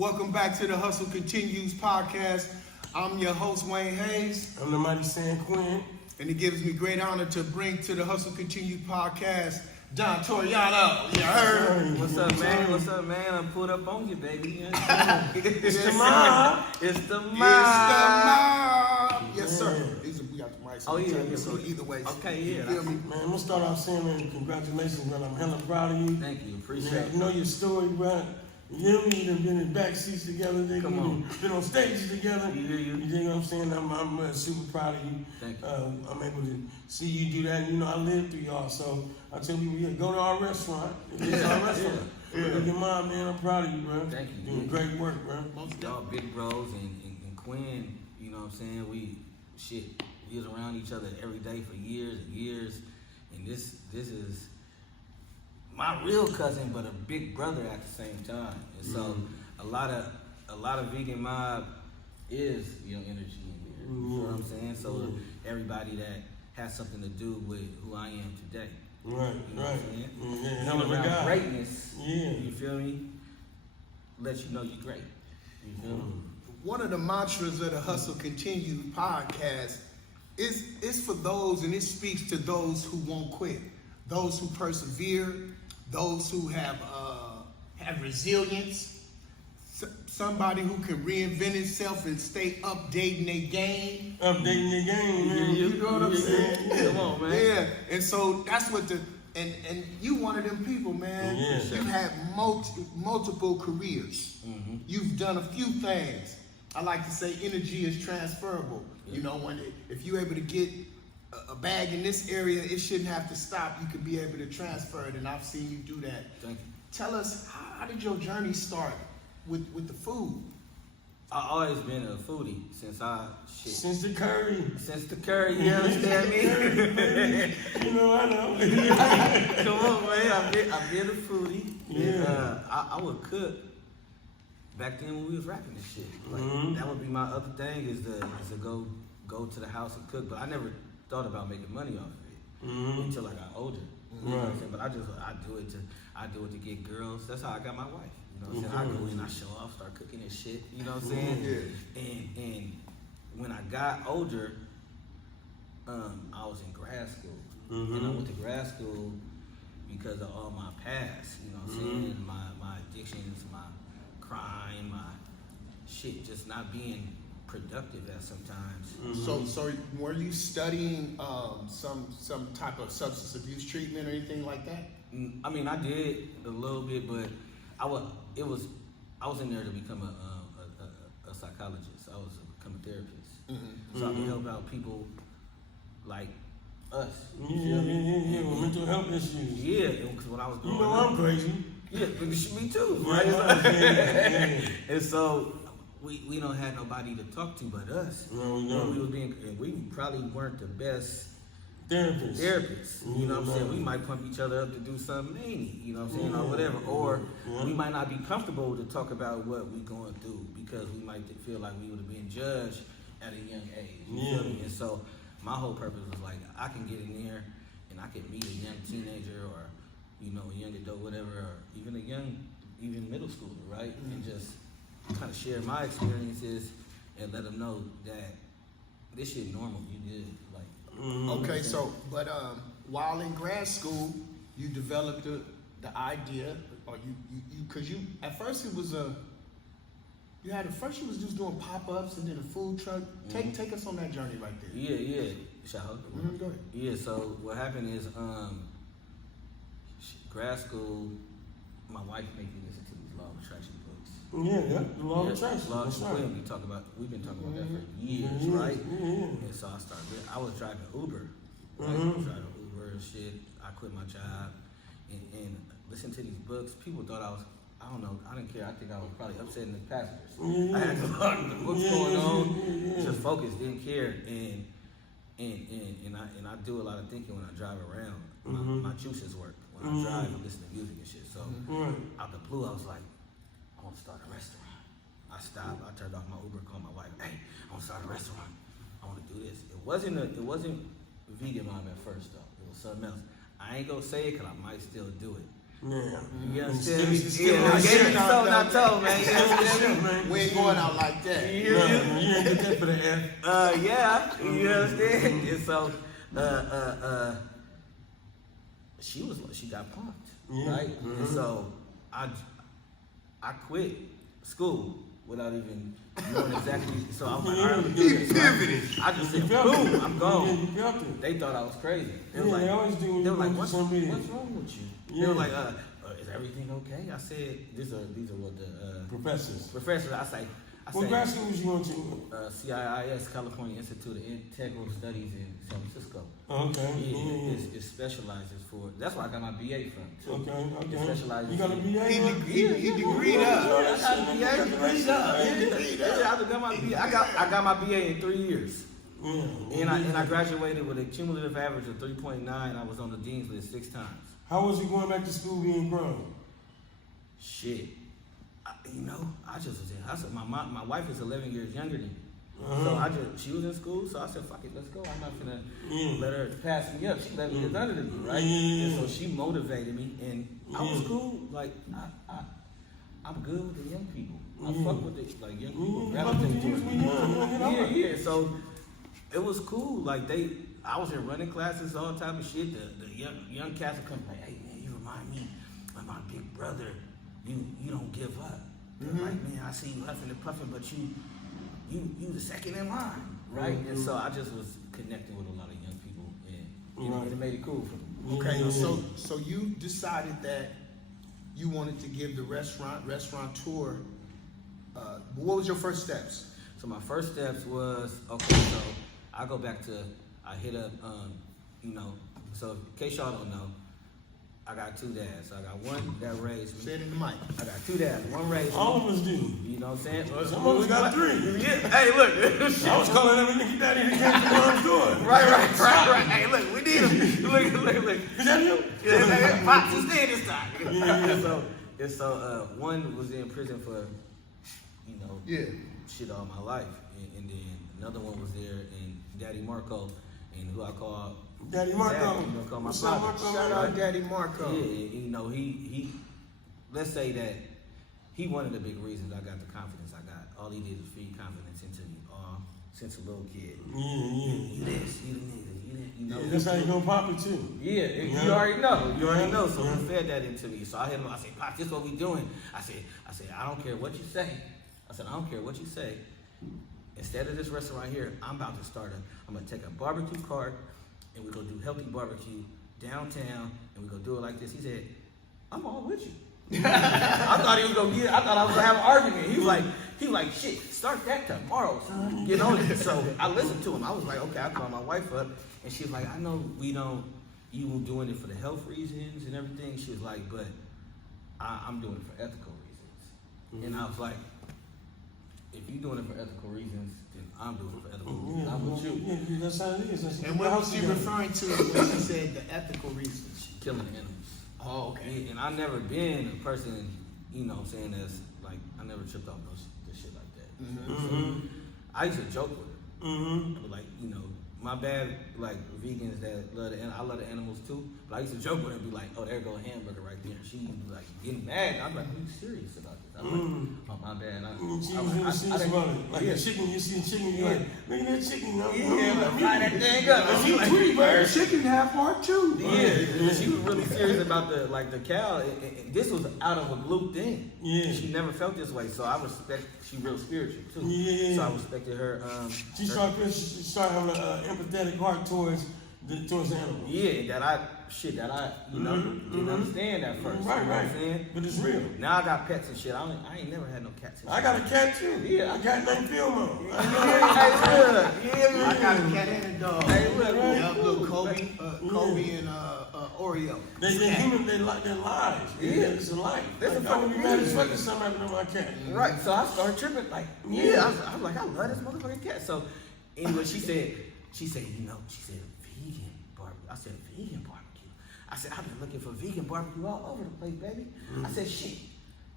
Welcome back to the Hustle Continues podcast. I'm your host, Wayne Hayes. I'm the mighty San Quinn. And it gives me great honor to bring to the Hustle Continues podcast, Don Toriano. You heard? What's up, man? What's up, man? I'm pulled up on you, baby. It's the mob. It's the mob. Yes, sir. We got the mic. Oh, yeah. So either way. Okay, yeah. You feel me? Man, I'm gonna start off saying, man, congratulations, man. I'm hella proud of you. Thank you. Appreciate Man, it. you know your story, bro. You know me, you've been in back seats together, nigga. Come on. Been on stages together. You hear you? You know what I'm saying? I'm super proud of you. Thank you. I'm able to see you do that. You know, I lived through y'all, so I tell people, yeah, go to our restaurant. It's our restaurant. Yeah. Look at mine, man. I'm proud of you, bro. Thank you. Doing great work, bro. Y'all big bros and Quinn, you know what I'm saying? We was around each other every day for years and years. And this is my real cousin, but a big brother at the same time. And so a lot of vegan mob is energy in here. You know what I'm saying? So everybody that has something to do with who I am today. Right, You know right. what I'm saying? Yeah, hell of a Around guy. greatness. Yeah. You feel me? Let you know you're great. You feel me? One of the mantras of the Hustle Continues podcast is for those, and it speaks to those who won't quit, those who persevere, those who have resilience, somebody who can reinvent itself and stay updating their game. Updating the game, man. You know what I'm saying? Come on, man. Yeah, and so that's what and you one of them people, man. Yeah. You've had multiple careers. Mm-hmm. You've done a few things. I like to say energy is transferable. Yeah. You know, if you're able to get a bag in this area, it shouldn't have to stop. You could be able to transfer it, and I've seen you do that. Thank you. Tell us, how did your journey start with the food? I always been a foodie since Since the curry. Since the curry, you understand me? You know, I know. Come on, man. I've been a foodie. Yeah. And, I would cook back then when we was rapping this shit. Like that would be my other thing is to go to the house and cook. But I never thought about making money off of it until I got older. You know what I'm saying? But I do it to get girls. That's how I got my wife. You know what I'm saying? I go in, I show off, start cooking and shit. You know what I'm saying? Yeah. And when I got older, I was in grad school. And I went to grad school because of all my past. You know what I'm saying? My addictions, my crime, my shit just not being productive at sometimes. So were you studying some type of substance abuse treatment or anything like that? I mean, I did a little bit, but I was in there to become a psychologist. I was become a therapist. So I can help out people like us. Yeah, with mental health issues. Yeah, because when I was growing You know up, I'm crazy. yeah, me too, right? Yeah. And so we don't have nobody to talk to but us. No, we You know, don't. we probably weren't the best Therapist. therapists. You know what I'm saying? We might pump each other up to do something mean, you know what I'm saying, or whatever. Or we might not be comfortable to talk about what we're going through because we might feel like we would have been judged at a young age. You feel me? And so my whole purpose was like, I can get in there and I can meet a young teenager or, a young adult, whatever, or even even middle schooler, right? And just kind of share my experiences and let them know that this shit normal. You good. Like, Okay, so but while in grad school, you developed the idea, or you because you at first it was you was just doing pop-ups and then a food truck. Take us on that journey right there. yeah. Shout out. Go ahead. Yeah, so what happened is, grad school, my wife made me listen to these law of attraction books. Yeah, the law of attraction. Law of That's right. Quinn, we've been talking about that for years, right? And so I was driving Uber, right? I was driving Uber and shit. I quit my job and listened to these books. People thought I don't know, I didn't care. I think I was probably upsetting the passengers. I had the books going on, just focused, didn't care. And I do a lot of thinking when I drive around. My juices work. When I drive, I listen to music and shit. So out the blue, I was like, I want to start a restaurant. I stopped. I turned off my Uber, called my wife. Hey, I want to start a restaurant. I want to do this. It wasn't vegan mom at first though. It was something else. I ain't gonna say it because I might still do it. Yeah. You understand me? Still Yeah, on I the gave ship. you so not told, man. You Still on the understand ship, me? man. We ain't going out like that. You hear No, me? you ain't get that for the F. Yeah, you understand? And so, she got punked, Yeah. right? And so, I quit school without even knowing exactly. So I was like, all right, let me do this. Right? I just said, boom, I'm Yeah, gone. you felt it. They thought I was crazy. They were Yeah, like, they always do when they you were like, go to what's some meeting. wrong with you? Yeah. They were like, is everything okay? I said, these are what the Professors. professors. What grad school was you going to? CIIS, California Institute of Integral Studies in San Francisco. Okay. Yeah, it specializes for. That's where I got my BA from too. Okay. It specializes. You got a in- BA? He degreed up. I got a BA. I got my BA in 3 years. Yeah. And I graduated with a cumulative average of 3.9. I was on the dean's list 6 times. How was it going back to school being grown? Shit. I just was in. I said my wife is 11 years younger than me. So she was in school, so I said, fuck it, let's go. I'm not gonna let her pass me up. She 11 years younger than me, right? And so she motivated me, and I was cool. Like I'm good with the young people. I fuck with the young people. Gravitate to it. Yeah. So it was cool. Like I was in running classes, all type of shit. The young cats would come like, hey man, you remind me of my big brother. You don't give up. Like, man, I see you huffing and puffing, but you the second in line, right? And so I just was connecting with a lot of young people, and it made it cool for me. Okay, so you decided that you wanted to give the restaurateur. What was your first steps? So my first steps was, okay, so I go back to, I hit up, so in case y'all don't know, I got 2 dads. So I got one that raised me. Say it in the mic. I got 2 dads. One raised me. All of us do. You know what I'm saying? Some of us got 3. Yeah. Hey, look. I was calling every nigga daddy who came to mom's door. Right. Hey, look, we need him. Look. Is that you? Yeah, Pops is there this time. Yeah. So one was in prison for, shit all my life. And then another one was there, and Daddy Marco, and who I call Daddy Marco. Daddy, call my What's up, father. Marco? Shout out Daddy Marco. Yeah, he let's say that he one of the big reasons I got the confidence I got. All he did was feed confidence into me since a little kid. You this, you the nigga, you that, That's how you gonna pop it too. Yeah, you already know. So he fed that into me. So I hit him. I said, "Pop, this is what we doing." I said, I don't care what you say. I don't care what you say. Instead of this restaurant here, I'm about to start I'm gonna take a barbecue cart and we're gonna do healthy barbecue downtown, and we're gonna do it like this. He said, I'm all with you. I thought I was gonna have an argument. He was like, shit, start that tomorrow, son. Get on it. So I listened to him. I was like, okay, I called my wife up, and she was like, I know you were doing it for the health reasons and everything. She was like, but I'm doing it for ethical reasons. And I was like, if you're doing it for ethical reasons, then I'm doing it for ethical reasons. I'm with you. Yeah, that's how it is. And what was she referring to when she said the ethical reasons? Killing animals. Oh, okay. And I've never been a person, saying that's like, I never tripped off this shit like that. So, I used to joke with her. I was like, my bad, like vegans that love I love the animals too. But I used to joke with her and be like, oh, there go a hamburger right there. She would be like getting mad. I'm like, are you serious about this? I'm like, oh, my bad. She was really serious about it. Like chicken, you see chicken, you're like, look at that chicken. Fry that thing up. She was Tweety Bird. Chicken have heart too. Yeah, she was really serious about the cow. And this was out of a blue thing. Yeah. She never felt this way, so I respect. She real spiritual too. Yeah. So I respected her. She started having an empathetic heart towards the animals. Yeah, that I didn't understand at first. Right, you know what I'm saying? But it's real. Now I got pets and shit. I ain't never had no cats. I got a cat too. Yeah. I got named Filmo. I got a cat and a dog. Hey, look. Yeah, little Kobe and Oreo. They're human. They're lives. Yeah. It's a life. I would be mad as fuck if somebody know my cat. Right. So I started tripping. Like, I was like, I love this motherfucking cat. So anyway, she said, vegan barbecue. I said, vegan barbecue. I said, I've been looking for vegan barbecue all over the place, baby. I said, shit.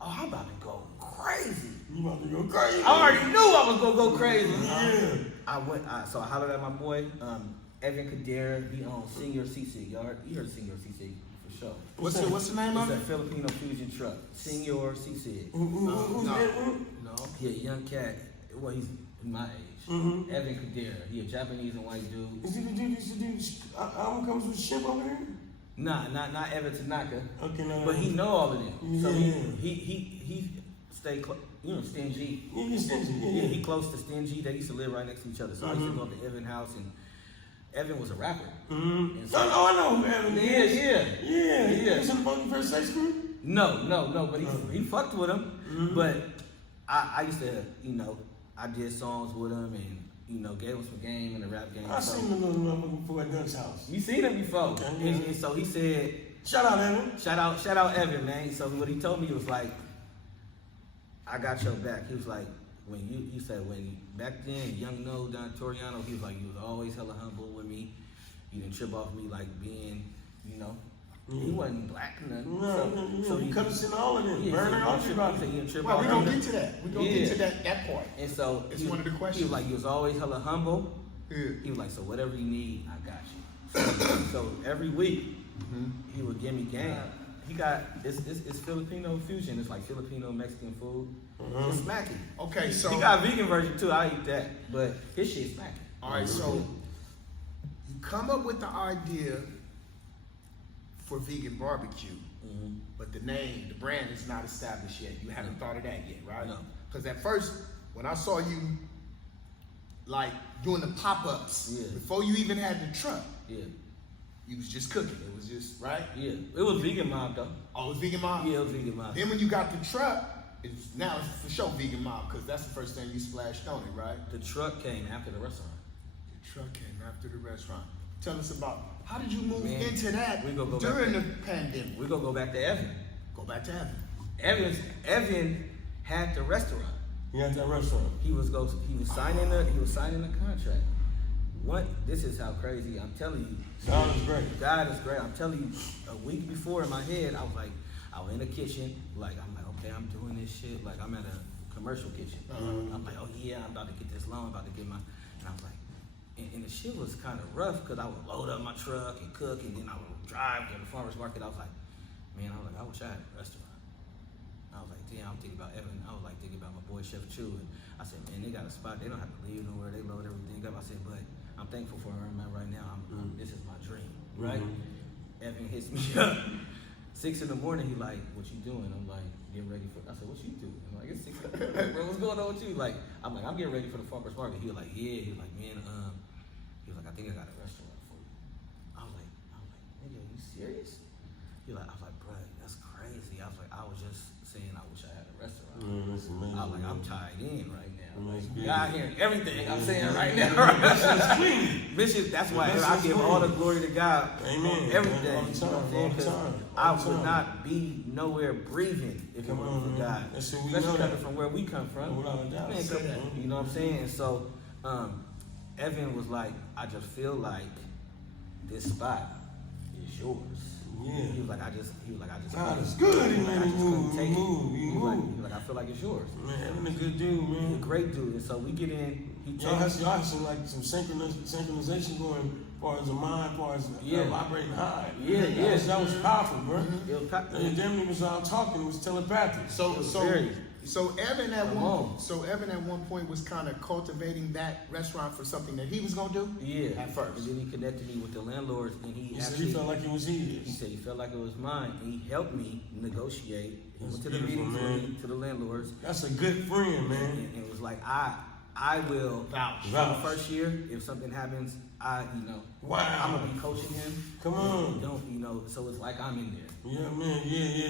Oh, I'm about to go crazy. You about to go crazy? I already knew I was gonna go crazy. Yeah. So I hollered at my boy, Evan Kadera. He owns Senior CC. You heard of Senior CC for show. What's the name It's of a it? Filipino fusion truck. Senor CC. Who's that? No. He a young cat. Well, he's my age. Evan Kadera. He a Japanese and white dude. Is he the dude used to do album comes with ship over there? Nah, not Evan Tanaka. Okay, no. But he know all of them. So Yeah. he stay stingy. Yeah, he's stingy. Yeah, he close to Stingy. They used to live right next to each other. So I used to go up to Evan's house, and Evan was a rapper. And so, I know who Evan is. yeah. He was in the Funky First State School? No, but he fucked with him. But I used to, I did songs with him and, gave him some game in the rap game. I seen the little motherfucker before at Duck's house. You seen him before. Okay, And so he said, Shout out, Evan. shout out Evan, man. So what he told me was like, I got your back. He was like, he said when back then, young No down Toriano, he was like, you was always hella humble with me. You didn't trip off me like being, he wasn't black or nothing. So he could have seen all of them. Burner, all you about it. Well, we're going to get to that. We're going to get to that part. And so it's one of the questions. He was like, you was always hella humble. Yeah. He was like, so whatever you need, I got you. So every week, he would give me game. He got it's Filipino fusion. It's like Filipino Mexican food. It's smacking. Okay, so he got a vegan version too. I eat that, but his shit's smacking. all right, so you come up with the idea for vegan barbecue, but the brand is not established yet. You haven't thought of that yet, right? No. Because at first, when I saw you like doing the pop-ups, before you even had the truck, you was just cooking. It was just right. Yeah, it was vegan mob though. Oh, it was vegan mob. Yeah, it was vegan mob. Then when you got the truck, now it's for sure vegan mob because that's the first thing you splashed on it, right? The truck came after the restaurant. The truck came after the restaurant. Tell us about how did you move Man, into that we gonna go during back the pandemic? We're gonna go back to Evan. Go back to Evan. Evan had the restaurant. He had that restaurant. He was signing the contract. This is how crazy I'm telling you. God is great. God is great. I'm telling you, a week before in my head, I was in the kitchen, I'm like, okay, I'm doing this shit. Like I'm at a commercial kitchen. I'm like, oh yeah, I'm about to get this loan, and I was like, and the shit was kind of rough because I would load up my truck and cook, and then I would drive to the farmer's market. I was like, man, I wish I had a restaurant. I was like, damn, I'm thinking about Evan. I was like thinking about my boy Chef Chu, and I said, man, they got a spot. They don't have to leave nowhere. They load everything up. I said, but I'm thankful for where I'm at right now. This is my dream, right? Evan hits me up 6 in the morning. He like, what you doing? I'm like, getting ready for. I said, what you doing? I'm like, it's 6 in the morning, bro. What's going on with you? I'm like, I'm getting ready for the farmer's market. He was like, yeah. He was like, man, he was like, I think I got a restaurant for you. I was like, nigga, are you serious? I was like, bro, that's crazy. I was like, I was just saying I wish I had a restaurant. That's amazing. I was like, I'm tied in right now. Amazing. God hearing everything I'm saying right now. Mission, that's why I give all the glory to God. Amen. On everything. All the time, You know what I'm saying? all the 'Cause time, I all the would time. not be nowhere breathing if it Come wasn't on, for man. God. That's what we Especially know coming that. from where we come from. Without a doubt. Man, Say that. you know what I'm saying? And so Evan was like, I just feel like this spot is yours. Yeah. He was like, I just God is good. He made I it just couldn't move. take He it. moved. He He was moved. like, I feel like it's yours. Man, Evan a good dude, He's a man. great dude. And so we get in, Y'all have some synchronization going as far as the mind, as far as vibrating high. That was powerful, bro. it was And then he was all talking, it was telepathic. So Evan at one point was kind of cultivating that restaurant for something that he was gonna do. Yeah, At first. and then he connected me with the landlords, and He said he felt like it was He his. said he felt like it was mine, and he helped me negotiate. He That's went to the beautiful, meetings man. with me, to the landlords, That's a good friend, man. and it was like I will vouch. Vouch. The first year, if something happens, Wow. I'm gonna be coaching him. Come on. So it's like I'm in there. Yeah, man. Yeah.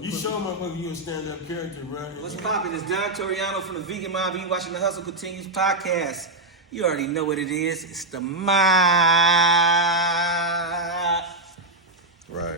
You show motherfucker you a stand-up character, bro. What's poppin'? It's Don Toriano from the Vegan Mob. You watching the Hustle Continues podcast. You already know what it is. It's the mob. Right.